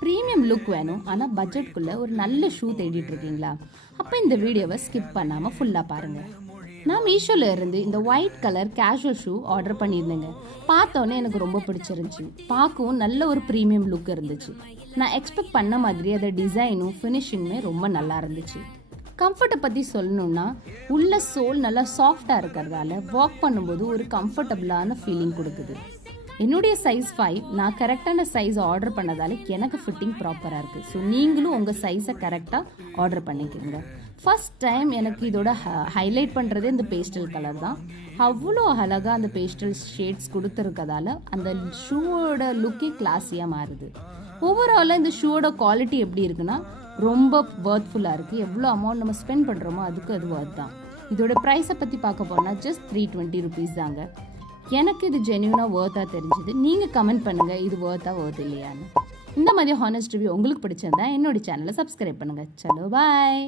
Premium look வேணும் ஆனால் பட்ஜெட்குள்ளே ஒரு நல்ல ஷூ தேடிட்டு இருக்கீங்களா? அப்போ இந்த வீடியோவை ஸ்கிப் பண்ணாமல் ஃபுல்லாக பாருங்கள். நான் மீஷோவில் இருந்து இந்த white colour casual shoe order பண்ணியிருந்தேங்க. பார்த்தோன்னே எனக்கு ரொம்ப பிடிச்சிருந்துச்சி. பார்க்கவும் நல்ல ஒரு ப்ரீமியம் லுக் இருந்துச்சு. நான் எக்ஸ்பெக்ட் பண்ண மாதிரி அதை டிசைனும் ஃபினிஷிங்குமே ரொம்ப நல்லா இருந்துச்சு. கம்ஃபர்ட்டை பற்றி சொல்லணுன்னா உள்ள சோல் நல்லா சாஃப்டாக இருக்கிறதால வாக் பண்ணும்போது ஒரு கம்ஃபர்டபுளான ஃபீலிங் கொடுக்குது. என்னுடைய சைஸ் 5, நான் கரெக்டான சைஸ் ஆர்டர் பண்ணதால எனக்கு ஃபிட்டிங் ப்ராப்பராக இருக்குது. ஸோ நீங்களும் உங்கள் சைஸை கரெக்டாக ஆர்டர் பண்ணிக்கோங்க. ஃபர்ஸ்ட் டைம் எனக்கு இதோட ஹைலைட் பண்ணுறதே இந்த பேஸ்டல் கலர் தான். அவ்வளோ அழகாக அந்த பேஸ்டல் ஷேட்ஸ் கொடுத்துருக்கதால அந்த ஷூவோட லுக்கே கிளாஸியாக மாறுது. ஓவராலாக இந்த ஷூவோட குவாலிட்டி எப்படி இருக்குன்னா ரொம்ப வர்த்ஃபுல்லாக இருக்குது. எவ்வளோ அமௌண்ட் நம்ம ஸ்பெண்ட் பண்ணுறோமோ அதுக்கு அது வர்த் தான். இதோட ப்ரைஸை பற்றி பார்க்க போனால் ஜஸ்ட் 320 ருபீஸ் தாங்க. எனக்கு இது ஜென்யூனாக வர்த்தாக தெரிஞ்சுது. நீங்கள் கமெண்ட் பண்ணுங்கள் இது வர்த் இல்லையான்னு. இந்த மாதிரி ஹானஸ்ட் ரிவ்யூ உங்களுக்கு பிடிச்சிருந்தா என்னோட சேனலை சப்ஸ்கிரைப் பண்ணுங்கள். சலோ பாய்.